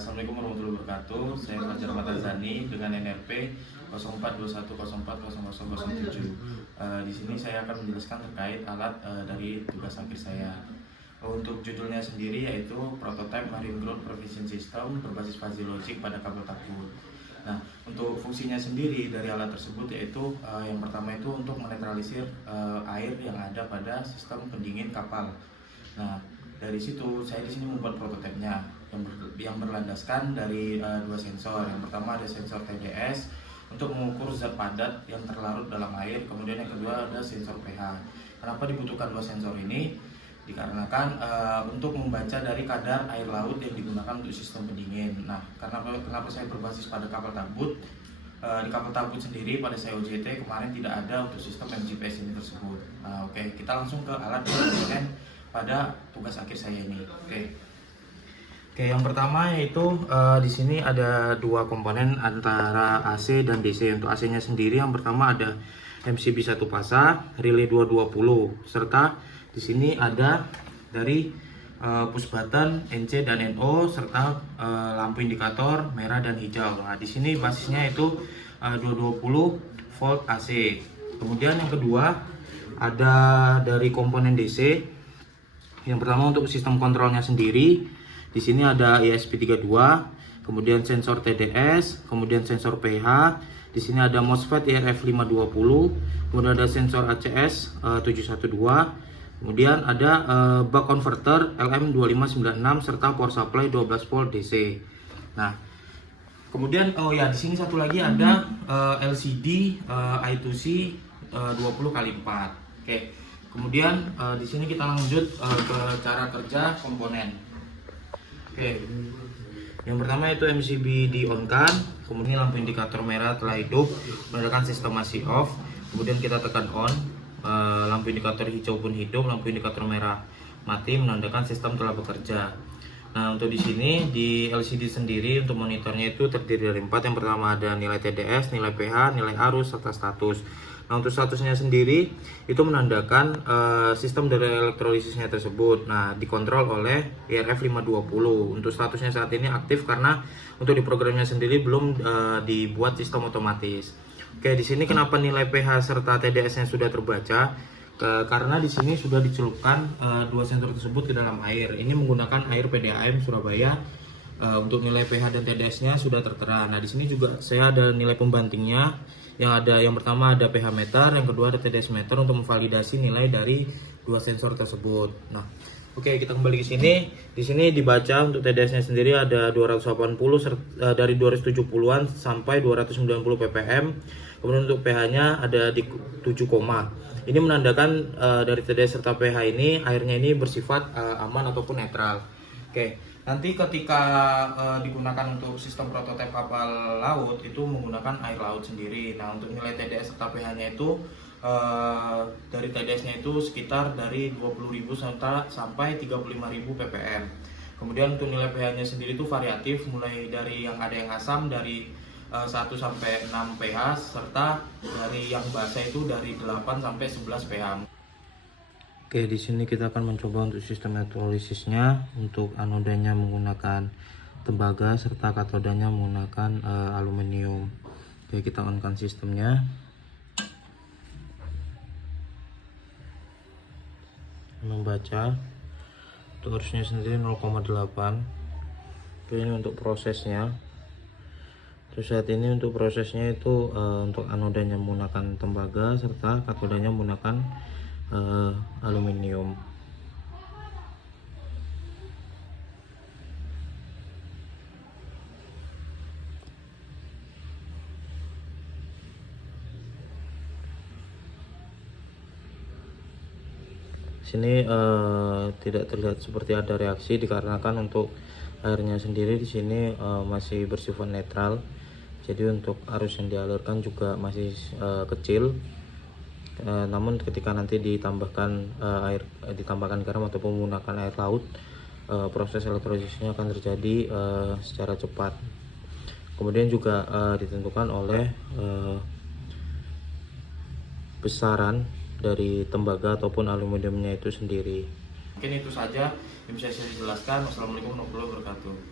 Assalamualaikum warahmatullahi wabarakatuh. Saya Fajar Ahmad Azani dengan NRP 0421040007. Di sini saya akan menjelaskan terkait alat dari tugas akhir saya. Untuk judulnya sendiri yaitu Prototype Marine Ground Provision System berbasis fuzzy logic pada kabel takut. Nah, untuk fungsinya sendiri dari alat tersebut yaitu yang pertama itu untuk menetralisir air yang ada pada sistem pendingin kapal. Nah, dari situ saya di sini membuat prototipenya yang berlandaskan dari dua sensor. Yang pertama ada sensor TDS untuk mengukur zat padat yang terlarut dalam air. Kemudian yang kedua ada sensor pH. Kenapa dibutuhkan dua sensor ini? Dikarenakan untuk membaca dari kadar air laut yang digunakan untuk sistem pendingin. Nah, kenapa saya berbasis pada kapal tabut? Di kapal tabut sendiri pada saya OJT kemarin tidak ada untuk sistem MGPS ini tersebut. Oke, kita langsung ke alat komponen pada tugas akhir saya ini. Oke, yang pertama yaitu di sini ada dua komponen antara AC dan DC. Untuk AC-nya sendiri yang pertama ada MCB 1 pasang, relay 220, serta di sini ada dari push button NC dan NO serta lampu indikator merah dan hijau. Nah, di sini basisnya itu 220 volt AC. Kemudian yang kedua ada dari komponen DC. Yang pertama untuk sistem kontrolnya sendiri, di sini ada ESP32, kemudian sensor TDS, kemudian sensor pH. Di sini ada MOSFET IRF520, kemudian ada sensor ACS 712, kemudian ada buck converter LM2596 serta power supply 12 volt DC. Nah, kemudian di sini satu lagi ada LCD I2C 20x4. Oke. Kemudian di sini kita lanjut ke cara kerja komponen. Oke. Yang pertama itu MCB di on kan, kemudian lampu indikator merah telah hidup, menandakan sistem masih off. Kemudian kita tekan on, lampu indikator hijau pun hidup, lampu indikator merah mati, menandakan sistem telah bekerja. Nah, untuk di sini di LCD sendiri untuk monitornya itu terdiri dari 4. Yang pertama ada nilai TDS, nilai pH, nilai arus serta status. Nah, untuk statusnya sendiri itu menandakan sistem dari elektrolisisnya tersebut. Nah, dikontrol oleh IRF520. Untuk statusnya saat ini aktif karena untuk di programnya sendiri belum dibuat sistem otomatis. Oke, di sini kenapa nilai pH serta TDS-nya sudah terbaca? Karena di sini sudah dicelupkan dua sensor tersebut ke dalam air. Ini menggunakan air PDAM Surabaya. Untuk nilai pH dan TDS-nya sudah tertera. Nah, di sini juga saya ada nilai pembantingnya. Yang pertama ada pH meter, yang kedua ada TDS meter untuk memvalidasi nilai dari dua sensor tersebut. Nah, oke, kita kembali ke sini. Di sini dibaca untuk TDS-nya sendiri ada 280 dari 270-an sampai 290 ppm. Kemudian untuk pH-nya ada di 7, ini menandakan dari TDS serta pH ini airnya ini bersifat aman ataupun netral. Oke. Nanti ketika digunakan untuk sistem prototipe kapal laut itu menggunakan air laut sendiri. Nah, untuk nilai TDS serta pH-nya itu dari TDS-nya itu sekitar dari 20.000 sampai 35.000 ppm. Kemudian untuk nilai pH-nya sendiri itu variatif, mulai dari yang ada yang asam dari 1 sampai 6 pH, serta dari yang basa itu dari 8 sampai 11 pH. Oke, di sini kita akan mencoba untuk sistem elektrolisisnya. Untuk anodanya menggunakan tembaga serta katodanya menggunakan aluminium. Oke, kita on-kan sistemnya. Membaca. Untuk arusnya sendiri 0,8. Oke, ini untuk prosesnya. Terus saat ini untuk prosesnya itu untuk anodanya menggunakan tembaga serta katodanya menggunakan aluminium. Sini tidak terlihat seperti ada reaksi dikarenakan untuk airnya sendiri di sini masih bersifat netral. Jadi untuk arus yang dialirkan juga masih kecil. Namun ketika nanti ditambahkan garam ataupun menggunakan air laut, proses elektrolisisnya akan terjadi secara cepat. Kemudian juga ditentukan oleh besaran dari tembaga ataupun aluminiumnya itu sendiri. Mungkin itu saja yang bisa saya jelaskan. Wassalamualaikum warahmatullahi wabarakatuh.